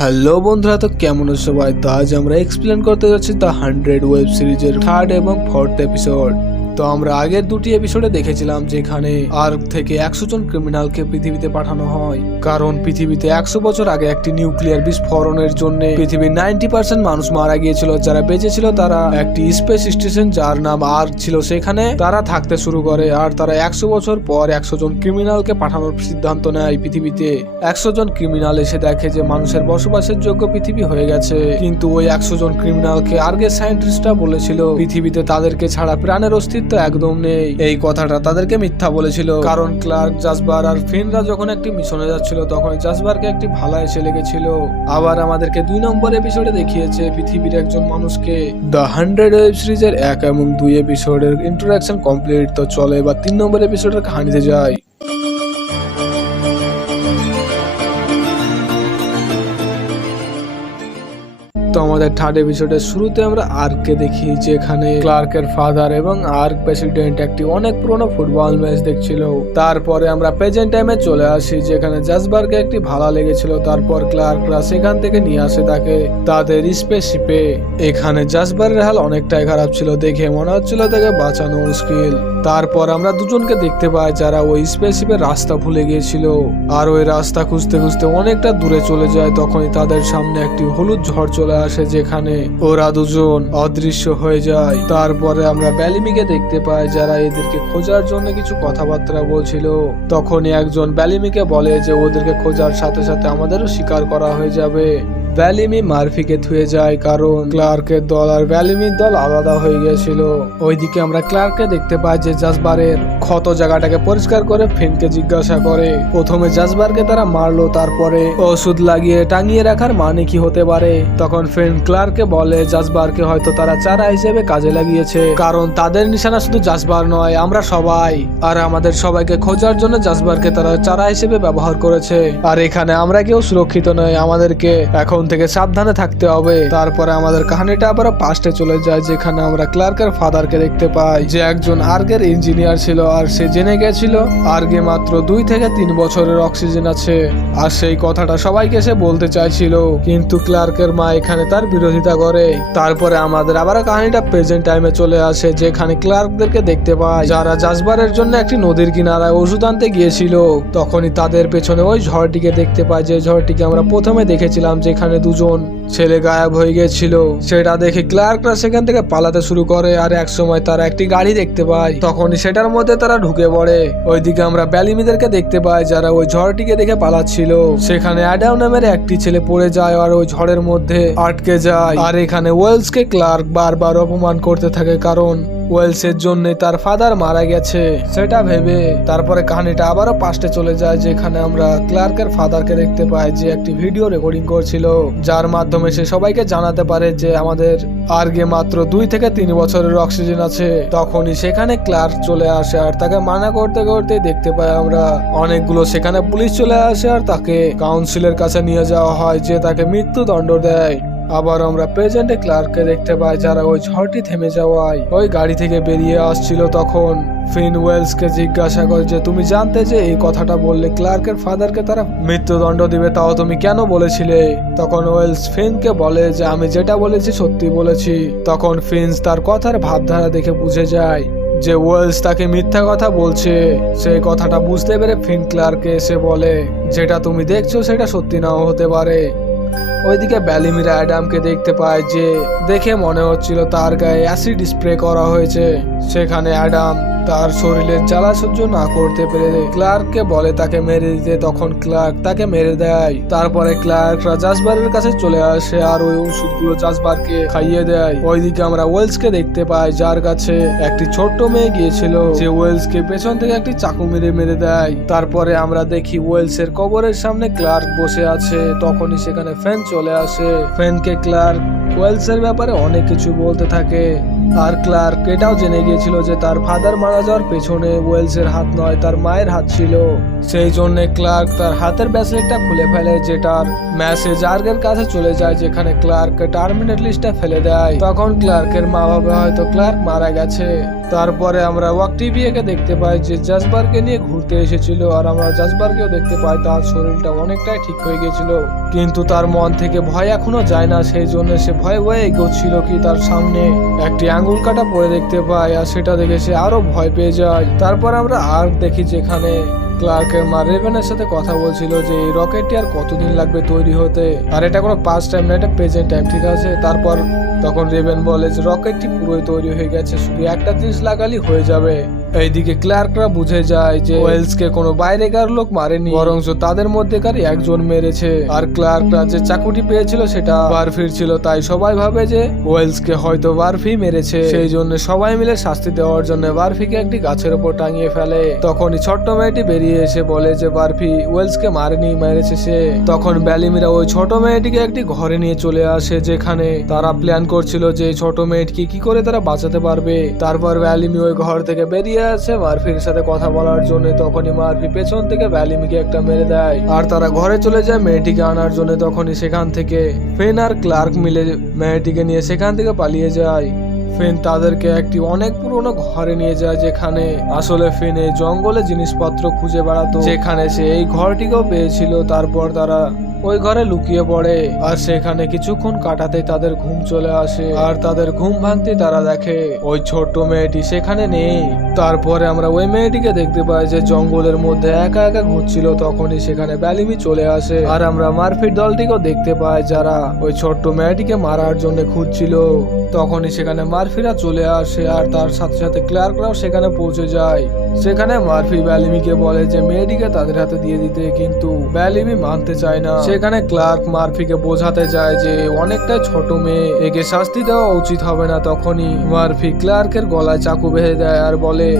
Hello বন্ধুরা, তো কেমন আছো সবাই? তো আজ আমরা এক্সপ্লেন করতে যাচ্ছি দ্য 100 ওয়েব সিরিজের থার্ড এবং ফোর্থ এপিসোড। তো আমরা আগের দুটি এপিসোডে দেখেছিলাম যেখানে আর্ক থেকে 100 জন ক্রিমিনালকে পৃথিবীতে পাঠানো হয়, কারণ পৃথিবীতে 100 বছর আগে একটি নিউক্লিয়ার বিস্ফোরণের জন্য পৃথিবীর 90% মানুষ মারা গিয়েছিল। যারা বেঁচে ছিল তারা একটি স্পেস স্টেশন যার নাম আর্ক ছিল সেখানে তারা থাকতে শুরু করে, আর তারা 100 বছর পর 100 জন ক্রিমিনালকে পাঠানোর সিদ্ধান্ত নেয় পৃথিবীতে। 100 জন ক্রিমিনাল এসে দেখে যে মানুষের বসবাসের যোগ্য পৃথিবী হয়ে গেছে, কিন্তু ওই 100 জন ক্রিমিনালকে আর্গের সায়েন্টিস্টরা বলেছিল পৃথিবীতে তাদেরকে ছাড়া প্রাণের অস্তিত্ব একদম নেই। এই কথাটা তাদেরকে মিথ্যা বলেছিল, কারণ ক্লার্ক, জাসপার আর ফিনরা যখন একটি মিশনে যাচ্ছিল তখন জাসপারকে একটি ভালা এসে লেগেছিল। আবার আমাদেরকে 2 নম্বর এপিসোডে দেখিয়েছে পৃথিবীর একজন মানুষকে। দ্য 100 ওয়েব সিরিজের 1 এবং 2 এপিসোডের ইন্ট্রোডাকশন কমপ্লিট। তো চলো এবার 3 নম্বর এপিসোডের কাহিনীতে যাই। তো আমাদের থার্ড এপিসোডের শুরুতে আমরা আর্ককে দেখি, যেখানে ক্লার্কের ফাদার এবং আর্ক প্রেসিডেন্ট একটি অনেক পুরনো ফুটবল ম্যাচ দেখছিল। তারপরে আমরা প্রেজেন্ট টাইমে চলে আসি, যেখানে জাসপারকে একটি ভালা লেগেছিল। তারপর ক্লার্করা সেখান থেকে নিয়ে আসে তাকে তাদের স্পেসশিপে। এখানে জাসপারের হাল অনেকটাই খারাপ ছিল, দেখে মনে হচ্ছিল তাকে বাঁচানো মুশকিল। তারপর আমরা দুজনকে দেখতে পাই যারা ওই স্পেসশিপের রাস্তা ভুলে গিয়েছিল, আর ওই রাস্তা খুঁজতে খুঁজতে অনেকটা দূরে চলে যায়। তখনই তাদের সামনে একটি হলুদ ঝড় চলে আসে, যেখানে ওরা দুজন অদৃশ্য হয়ে যায়। তারপরে আমরা ব্যালিমিকে দেখতে পাই যারা এদেরকে খোঁজার জন্য কিছু কথাবার্তা বলছিল। তখনই একজন ব্যালিমিকে বলে যে ওদেরকে খোঁজার সাথে সাথে আমাদেরও শিকার করা হয়ে যাবে। ব্যালিমি মার্ফিকে ধুয়ে যায়, কারণ ক্লার্কের দল আর ব্যালিমির দল আলাদা হয়ে গিয়েছিল। ওইদিকে আমরা ক্লার্ককে দেখতে পাই যে জাসপারের ক্ষত জায়গাটাকে পরিষ্কার করে ফিনকে জিজ্ঞাসা করে। প্রথমে জাসপারকে তারা মারলো, তারপরে ওষুধ লাগিয়ে টাঙিয়ে রাখার মানে কি হতে পারে। তখন ফিন ক্লার্ককে বলে জাসপারকে হয়তো তারা চারা হিসেবে কাজে লাগিয়েছে, কারণ তাদের নিশানা শুধু জাসপার নয়, আমরা সবাই, আর আমাদের সবাইকে খোঁজার জন্য জাসপারকে তারা চারা হিসেবে ব্যবহার করেছে। আর এখানে আমরা কেউ সুরক্ষিত নই, আমাদেরকে এখন থেকে সাবধানে থাকতে হবে। তারপরে আমাদের কাহিনীটা আবার পাস্টে চলে যায়, যেখানে আমরা ক্লার্কের ফাদারকে দেখতে পাই, যে একজন আর্গের ইঞ্জিনিয়ার ছিল, আর সে জেনে গেছিল আর্গে মাত্র 2 থেকে 3 বছরের অক্সিজেন আছে। আর সেই কথাটা সবাইকে সে বলতে চাইছিল, কিন্তু ক্লার্কের মা এখানে তার বিরোধিতা করে। তারপরে আমাদের আবার কাহিনীটা প্রেজেন্ট টাইমে চলে আসে, যেখানে ক্লার্কদেরকে দেখতে পাই যারা জাসপারের জন্য একটি নদীর কিনারায় ওষুধ আনতে গিয়েছিল। তখনই তাদের পেছনে ওই ঝড়টিকে দেখতে পাই, যে ঝড়টিকে আমরা প্রথমে দেখেছিলাম, যেখানে দুজন ছেলে গায়েব হয়ে গেছিল। সেটা দেখে ক্লার্করা সেখান থেকে পালাতে শুরু করে, আর এক সময় তারা একটি গাড়ি দেখতে পায়, তখনই সেটার মধ্যে তারা ঢুকে পড়ে। ওইদিকে আমরা ব্যালিমিদেরকে দেখতে পাই যারা ওই ঝড়টিকে দেখে পালাচ্ছিল। সেখানে অ্যাডাম নামের একটি ছেলে পড়ে যায় আর ওই ঝড়ের মধ্যে আটকে যায়। আর এখানে ওয়েলসকে ক্লার্ক বারবার অপমান করতে থাকে, কারণ ওয়েলসের জন্য তার ফাদার মারা গেছে সেটা ভেবে। তারপরে কাহিনীটা আবারও পাস্টে চলে যায়, যেখানে আমরা ক্লার্কের ফাদারকে দেখতে পাই যে একটি ভিডিও রেকর্ডিং করছিল, যার মাধ্যমে সে সবাইকে জানাতে পারে যে আমাদের আর্গে মাত্র 2 থেকে 3 বছরের অক্সিজেন আছে। তখনই সেখানে ক্লার্ক চলে আসে, আর তাকে মানা করতে করতে দেখতে পাই আমরা অনেকগুলো সেখানে পুলিশ চলে আসে, আর তাকে কাউন্সিলের কাছে নিয়ে যাওয়া হয়, যে তাকে মৃত্যুদণ্ড দেয়। আবার আমরা প্রেজেন্টে ক্লার্ককে দেখতে পাই যারা ওই ঝড়টি থেমে যাওয়ায় ওই গাড়ি থেকে বেরিয়ে আসছিল। তখন ফিন ওয়েলসকে জিজ্ঞাসা করে যে তুমি জানতে যে এই কথাটা বললে ক্লার্কের ফাদারকে তারা মৃত্যুদণ্ড দিবে, তাও তুমি কেন বলেছিলে? তখন ওয়েলস ফিনকে বলে যে আমি যেটা বলেছি সত্যি বলেছি। তখন ফিন্স তার কথার ভাবধারা দেখে বুঝে যায় যে ওয়েলস তাকে মিথ্যা কথা বলছে। সেই কথাটা বুঝতে পেরে ফিন ক্লার্ককে এসে বলে যেটা তুমি দেখছো সেটা সত্যি নাও হতে পারে। ওইদিকে ব্যালিমিরা অ্যাডামকে দেখতে পায়, যে দেখে মনে হচ্ছিল তার গায়ে অ্যাসিড স্প্রে করা হয়েছে। সেখানে অ্যাডাম তার শরীরের জ্বালা সহ্য না করতে পেরে ক্লার্ককে বলে তাকে মেরে দিতে। তখন ক্লার্ক তাকে মেরে দেয়। তারপরে ক্লার্করা জাসপারের কাছে চলে আসে, আর ওই ওষুধগুলো জাসপারকে খাইয়ে দেয়। ওইদিকে আমরা ওয়েলসকে দেখতে পাই, যার কাছে একটি ছোট্ট মেয়ে গিয়েছিল, যে ওয়েলসকে পেছন থেকে একটি চাকু মেরে দেয়। তারপরে আমরা দেখি ওয়েলসের কবরের সামনে ক্লার্ক বসে আছে। তখনই সেখানে ফ্যান চলে আসে। ফ্যানকে ক্লার্ক ওয়েলস এর ব্যাপারে অনেক কিছু বলতে থাকে। আর ক্লার্ক এটাও জেনে গিয়েছিল যে তার ফাদার মারা যাওয়ার পেছনে ওয়েলস এর হাত নয়, তার মায়ের হাত ছিল। সেই জন্য ক্লার্ক তার হাতের ব্রেসলেটটা খুলে ফেলে, যেটার মেসেজ আর্কের কাছে চলে যায়, যেখানে ক্লার্ক টার্মিনেট লিস্টটা ফেলে দেয়। তখন ক্লার্কের মা ভাবে হয়তো ক্লার্ক মারা গেছে। তারপরে আমরা ওয়াকটিভিয়াকে দেখতে পাই যে জাসপারকে নিয়ে ঘুরতে এসেছিল, আর আমরা জাসপারকেও দেখতে পাই তার শরীরটা অনেকটাই ঠিক হয়ে গেছিল, কিন্তু তার মন থেকে ভয় এখনো যায় না। সেই জন্য সে ভয়ে ভয়ে এগোচ্ছিল কি তার সামনে একটি আঙ্গুল কাটা পড়ে দেখতে পায়, আর সেটা দেখে সে আরো ভয় পেয়ে যায়। তারপর আমরা আর্ক দেখি যেখানে ক্লার্কের মা রেভেনের সাথে কথা বলছিল যে এই রকেটটি আর কতদিন লাগবে তৈরি হতে, আর এটা কোনো পাস্ট টাইম না, এটা প্রেজেন্ট টাইম, ঠিক আছে। তারপর তখন রেভেন বলে যে রকেটটি পুরোই তৈরি হয়ে গেছে, শুধু একটা জিনিস লাগালি হয়ে যাবে। এইদিকে ক্লার্করা বুঝে যায় যে ওয়েলসকে কোনো বাইরেকার লোক মারেনি, বরং তাদের মধ্যেকারই একজন মেরেছে। আর ক্লার্করা যে চাকুটি পেয়েছিল সেটা বারফির ছিল, তাই সবাই ভাবে যে ওয়েলসকে হয়তো বারফি মেরেছে। সেই জন্য সবাই মিলে শাস্তি দেওয়ার জন্য বারফিকে একটি গাছের উপর টাঙিয়ে ফেলে। তখনই ছোট্ট মেয়েটি বেরিয়ে এসে বলে যে বারফি ওয়েলসকে মারেনি, মেরেছে সে। তখন ব্যালিমিরা ওই ছোট মেয়েটিকে একটি ঘরে নিয়ে চলে আসে, যেখানে তারা প্ল্যান করছিল যে ছোট মেয়েটিকে কি করে তারা বাঁচাতে পারবে। তারপর ব্যালিমি ওই ঘর থেকে বেরিয়ে আসে মারফির সাথে কথা বলার জন্য। তখনই মারফি পেছন থেকে ব্যালিমিকে একটা মেরে দেয়, আর তারা ঘরে চলে যায় মেয়েটিকে আনার জন্য। তখনই সেখান থেকে ফেন আর ক্লার্ক মিলে মেয়েটিকে নিয়ে সেখান থেকে পালিয়ে যায়। ফেন তাদেরকে একটি অনেক পুরনো ঘরে নিয়ে যায়, যেখানে আসলে ফেন এই জঙ্গলে জিনিসপত্র খুঁজে বেড়াতো, যেখানে সে এই ঘরটিকেও পেয়েছিল। তারপর তারা ওই ঘরে লুকিয়ে পড়ে, আর সেখানে কিছুক্ষণ কাটাতে তাদের ঘুম চলে আসে। আর তাদের ঘুম ভাঙতে তারা দেখে ওই ছোট্ট মেয়েটি সেখানে নেই। তারপরে আমরা ওই মেয়েটিকে দেখতে পাই যে জঙ্গলের মধ্যে একা একা ঘুরছিল। তখনই সেখানে ব্যালিমি চলে আসে, আর আমরা মারফির দলটিকেও দেখতে পাই যারা ওই ছোট্ট মেয়েটিকে মারার জন্য খুঁজছিল। তখনই সেখানে মারফিরা চলে আসে, আর তার সাথে সাথে ক্লার্করাও সেখানে পৌঁছে যায়। সেখানে মারফি ব্যালিমিকে বলে যে মেয়েটিকে তাদের হাতে দিয়ে দিতে, কিন্তু ব্যালিমি মানতে চায় না। সেখানে ক্লার্ক মারফিকে বোঝাতে যায় যে অনেকটাই ছোট মেয়ে, একে শাস্তি দেওয়া উচিত হবে না। তখনই মারফি ক্লার্কের গলায় চাকু বেঁধে দেয় আর বলে